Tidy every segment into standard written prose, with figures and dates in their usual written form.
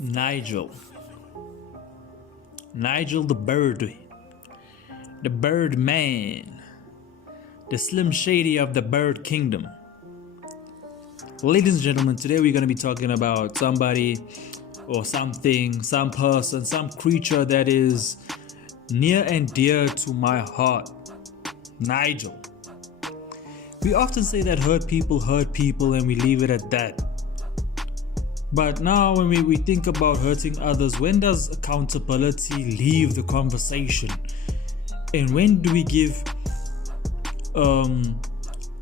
Nigel. Nigel the Birdie. The Bird Man. The Slim Shady of the Bird Kingdom. Ladies and gentlemen, today we're going to be talking about somebody or something, some person, some creature that is near and dear to my heart. Nigel. We often say that hurt people, and we leave it at that. But now when we think about hurting others, when does accountability leave the conversation? And when do we give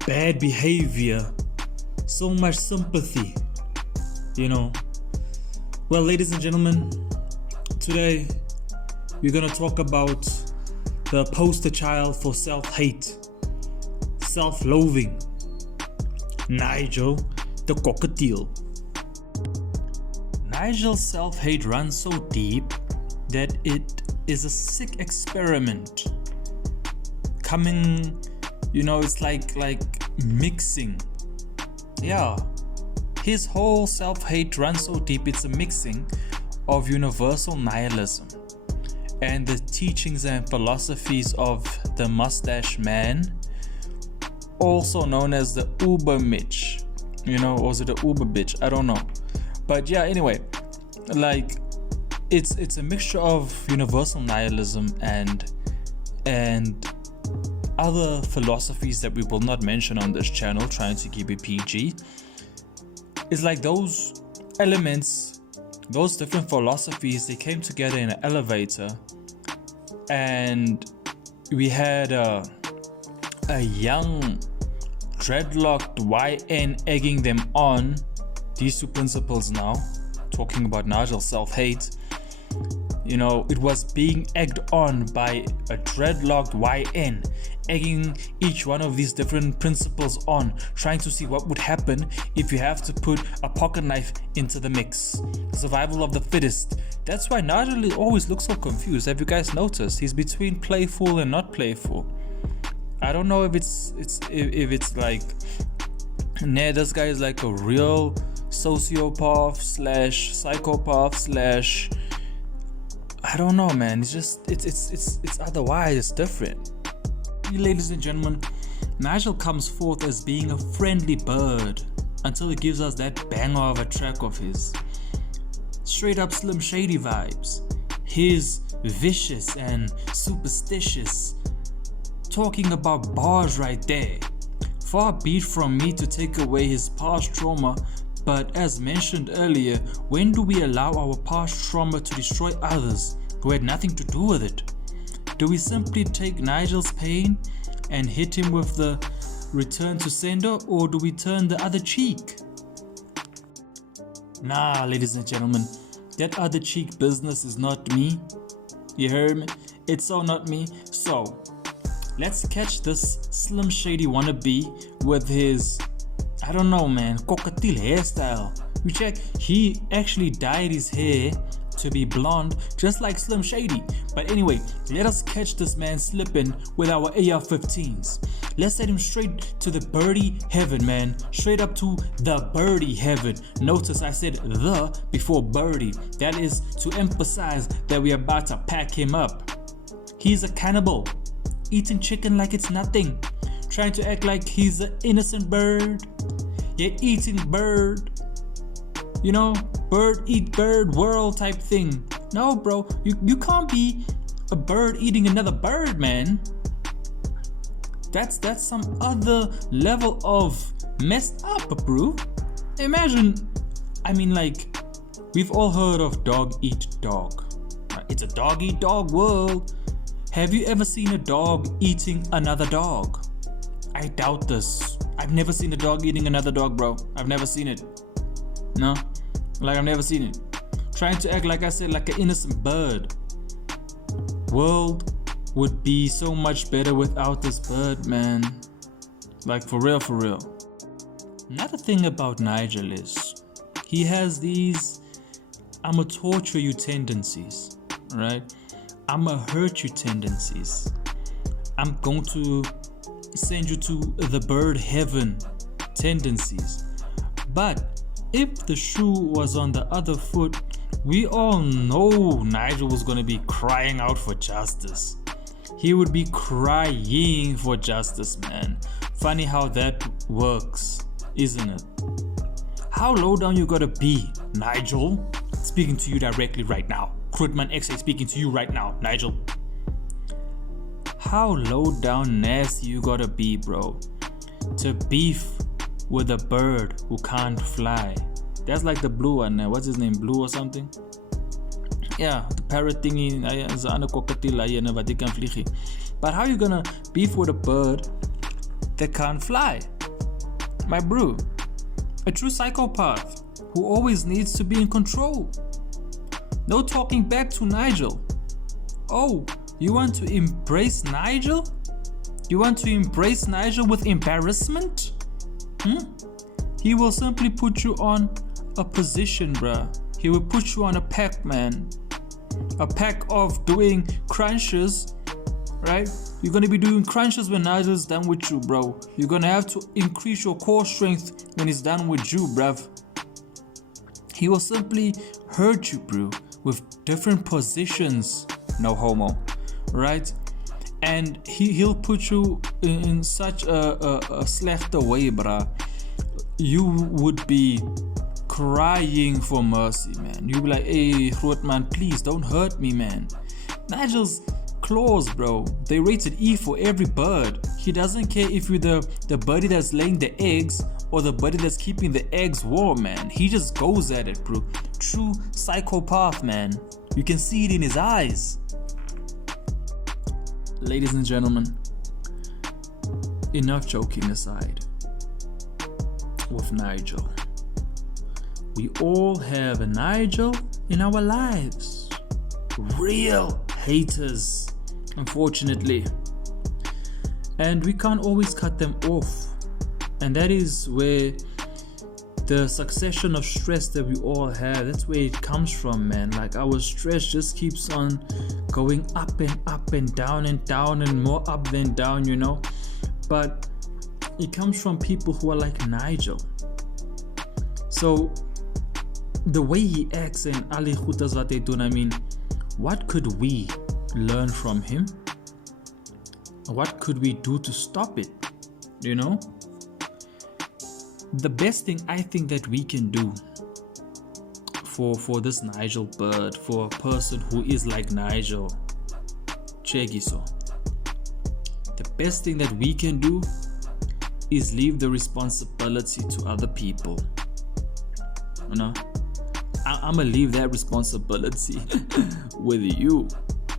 bad behavior so much sympathy? Well, ladies and gentlemen, today we're going to talk about the poster child for self-hate, self-loathing, Nigel the cockatiel. Nigel's self-hate runs so deep that it is a sick experiment. It's like mixing. Yeah. His whole self-hate runs so deep, it's a mixing of universal nihilism and the teachings and philosophies of the mustache man, also known as the Uber Mitch. Or is it the Uber bitch? I don't know. But yeah, anyway, it's a mixture of universal nihilism and other philosophies that we will not mention on this channel, trying to keep it PG. It's like those elements, those different philosophies, they came together in an elevator, and we had a young dreadlocked YN egging them on. These two principles now, talking about Nigel's self-hate, it was being egged on by a dreadlocked YN, egging each one of these different principles on, trying to see what would happen if you have to put a pocket knife into the mix. Survival of the fittest. That's why Nigel always looks so confused. Have you guys noticed? He's between playful and not playful. I don't know if it's like, this guy is like a real sociopath / psychopath / I don't know, man. It's just it's otherwise. It's different. Ladies and gentlemen, Nigel comes forth as being a friendly bird until he gives us that banger of a track of his. Straight up Slim Shady vibes. He's vicious and superstitious. Talking about bars right there. Far be it from me to take away his past trauma, but as mentioned earlier, when do we allow our past trauma to destroy others who had nothing to do with it? Do we simply take Nigel's pain and hit him with the return to sender, or do we turn the other cheek? Nah, ladies and gentlemen, that other cheek business is not me. You heard me? It's so not me. So, let's catch this Slim Shady wannabe with his, I don't know, man, cockatiel hairstyle. We check, he actually dyed his hair to be blonde, just like Slim Shady. But anyway, let us catch this man slipping with our AR-15s. Let's set him straight to the birdie heaven, man. Straight up to the birdie heaven. Notice I said the before birdie. That is to emphasize that we are about to pack him up. He's a cannibal, eating chicken like it's nothing, trying to act like he's an innocent bird, yet eating bird. Bird eat bird world type thing. No, bro, you can't be a bird eating another bird, man. That's some other level of messed up, bro. Imagine, we've all heard of dog eat dog. It's a dog eat dog world. Have you ever seen a dog eating another dog? I doubt this. I've never seen a dog eating another dog, bro. I've never seen it. No, I've never seen it. Trying to act, like I said, like an innocent bird. World would be so much better without this bird, man. Like, for real, for real. Another thing about Nigel is he has these I'ma torture you tendencies, right? I'ma hurt you tendencies. I'm going to send you to the bird heaven tendencies. But if the shoe was on the other foot, we all know Nigel was going to be crying out for justice. He would be crying for justice, man. Funny how that works, isn't it? How low down you gotta be, Nigel? Speaking to you directly right now. Grootman XA speaking to you right now, Nigel. How low down nasty you gotta be, bro, to beef with a bird who can't fly. That's like the blue one. What's his name? Blue or something? Yeah, the parrot thingy. But how you gonna beef with a bird that can't fly? My bro, a true psychopath who always needs to be in control. No talking back to Nigel. Oh, you want to embrace Nigel? You want to embrace Nigel with embarrassment? He will simply put you on a position, bruh. He will put you on a pack, man. A pack of doing crunches, right? You're gonna be doing crunches when Nigel's done with you, bro. You're gonna have to increase your core strength when he's done with you, bruv. He will simply hurt you, bro, with different positions. No homo, right? And he'll put you in such a slechte way, bruh. You would be crying for mercy, man. You'll be like, hey, Grootman, please don't hurt me, man. Nigel's claws, bro, they rated E for every bird. He doesn't care if you're the birdie that's laying the eggs or the birdie that's keeping the eggs warm, man. He just goes at it, bro. True psychopath, man. You can see it in his eyes. Ladies and gentlemen, enough joking aside with Nigel. We all have a Nigel in our lives. Real haters, unfortunately. And we can't always cut them off. And that is where the succession of stress that we all have, that's where it comes from, man. Like, our stress just keeps on going up and down and more up than down, you know. But it comes from people who are like Nigel. So the way he acts and Ali Khutas what they do, I mean, what could we learn from him? What could we do to stop it? You know? The best thing I think that we can do for this Nigel bird, for a person who is like Nigel, Chegiso, the best thing that we can do is leave the responsibility to other people. You know, I'm gonna leave that responsibility with you,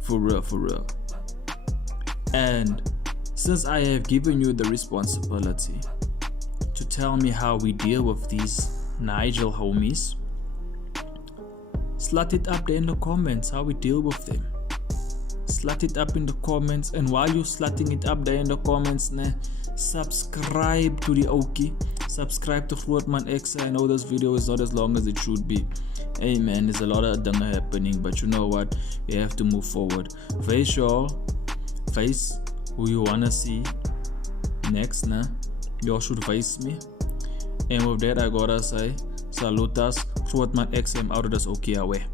for real. And since I have given you the responsibility to tell me how we deal with these Nigel homies, slut it up there in the comments how we deal with them. Slut it up in the comments, and while you're slutting it up there in the comments, subscribe to the Oki. Subscribe to Grootman X. I know this video is not as long as it should be. Hey man, there's a lot of things happening, but you know what? We have to move forward. Face y'all. Face who you wanna see next, y'all should face me. And with that, I gotta say, salutas, Grootman X. I'm out of this okay away.